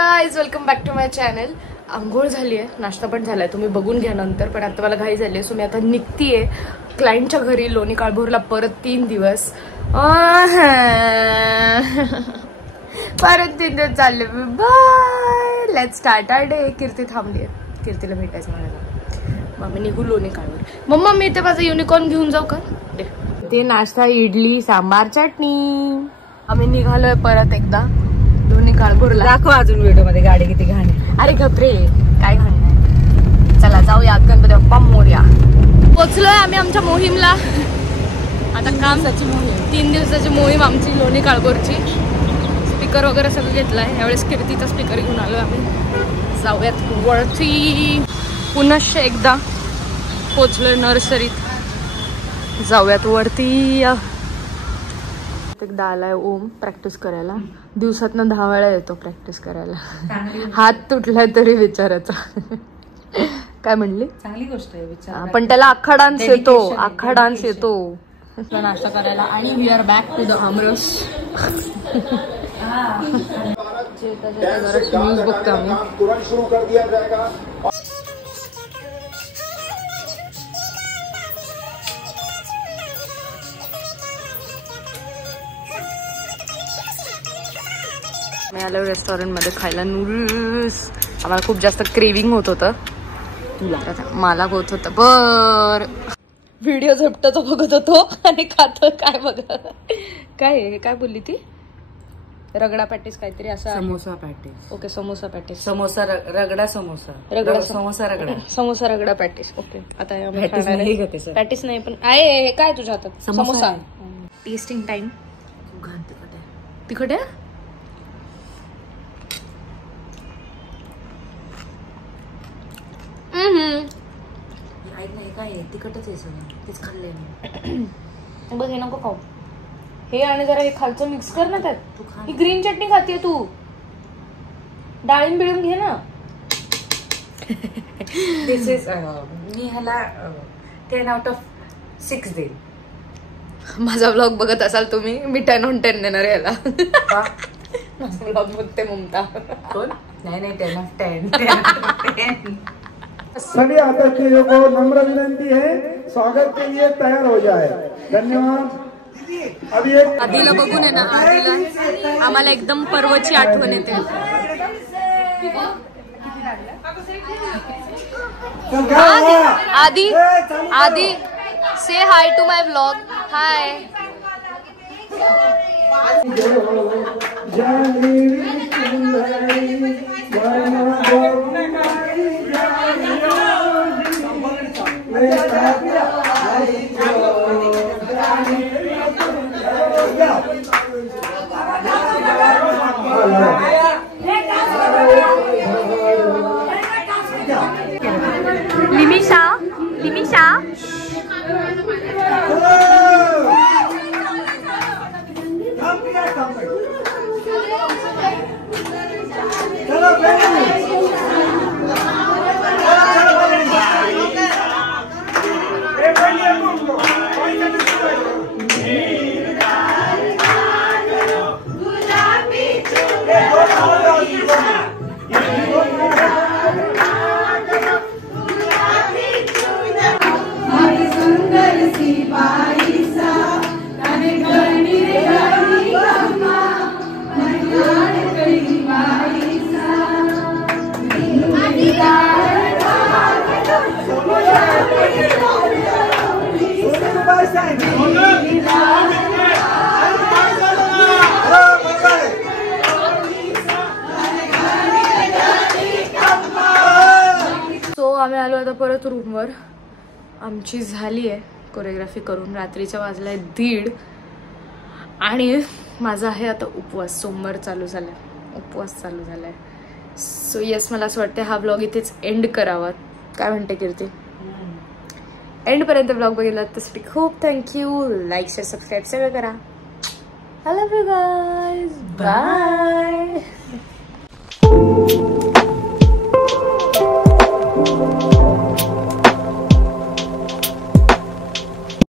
Guys, welcome back to my channel. आंघोळ झाली आहे, नाश्ता पण झालाय, तुम्ही बघून घ्या नंतर. पण आता मला घाई झाली आहे, सो मी आता निघतीये क्लायंटच्या घरी लोणी काळभोरला परत 3 दिवस. परत 3 दिवस चालले. Bye, let's start our day. Kirti थांबली आहे, कीर्तीला भेटायचं मला. मग मी निघू लोणी काळभोर. मम्मा, मी इथे माझा युनिकॉर्न घेऊन जाऊ का? ते नाश्ता, इडली, सांबार, चटणी. आम्ही निघालोय परत एकदा लोणी काळभोरला. दाखव अजून व्हिडिओ मध्ये गाडी किती घाण आहे. अरे घपरे, काय घाण नाही. चला जाऊया, गणपती बाप्पा मोरया. पोचलोय आम्ही आमच्या मोहीमला. आता काम 3 दिवसाची मोहीम आमची लोणी काळभोरची. स्पीकर वगैरे सगळं घेतलाय. यावेळेस कीर्तीचा स्पीकर घेऊन आलोय आम्ही. जाऊयात वरती. पुनश्च एकदा पोचलोय नर्सरीत. जाऊयात वरती. एकदा आलाय ओम प्रॅक्टिस करायला. दिवसातनं 10 वेळा येतो प्रॅक्टिस करायला. हात तुटलाय तरी विचारायचा. काय म्हणली? चांगली गोष्ट आहे विचार. पण त्याला अख्खा डान्स येतो, अख्खा डान्स येतो नाश्ता करायला. आणि we are back to the aamras. News बघतो आम्ही. मी आलो रेस्टॉरंट मध्ये खायला नूडल्स. आम्हाला खूप जास्त क्रेविंग होत होतं. मला होत होतं. बर व्हिडिओ झपटाचा बघत होतो आणि खातो काय बघ. काय बोलली ती? रगडा पॅटीस काहीतरी असं. Samosa patties. Okay, samosa patties. Samosa ragda samosa. Samosa ragda. Samosa ragda patties. Okay. आता पॅटीस नाही पण आहे. काय तुझ्या हातात? समोसा. Testing time. घाण तिखट आहे. तिखट आहे. ऐक नाही, काय आहे तिखटच आहे सगळं. तेच खाल्लंय मी. बघ, हे नको खाऊ. हे आणि जरा हे खालचं मिक्स कर ना त्यात. तू खा. ही ग्रीन चटणी खातीये तू. डाळिंब बिळून घे ना. दिस इज मी ह्याला 10 out of 6 देईल. माझा ब्लॉग बघत असाल तुम्ही, मी 10 on 10 देणार याला. माझा ब्लॉग बघते ममता. कोण? नाही 10 of 10. सभी आदरणीयों को नम्र विनंती है, स्वागत के लिए तैयार हो जाए. धन्यवाद. अभी एक आधीला बघून आहे ना, आधीला आम्हाला एकदम पर्वची आठवण येते. आधी आधी से हाय टू माय ब्लॉग. हाय. लिमिशा आम्ही आलो आता परत रूमवर. आमची झाली आहे कोरिओग्राफी करून. रात्रीच्या वाजलाय 1:30 आणि माझा आहे आता उपवास. सोमवार चालू झालाय, उपवास चालू झालाय. सो येस, मला असं वाटतं हा ब्लॉग इथेच एंड करावा. काय म्हणते कीर्ती? एंड पर्यंत ब्लॉग बघितला त्यासाठी खूप थँक्यू. लाईक, शेअर, सबस्क्राईब सगळं करा. I love you guys. Bye.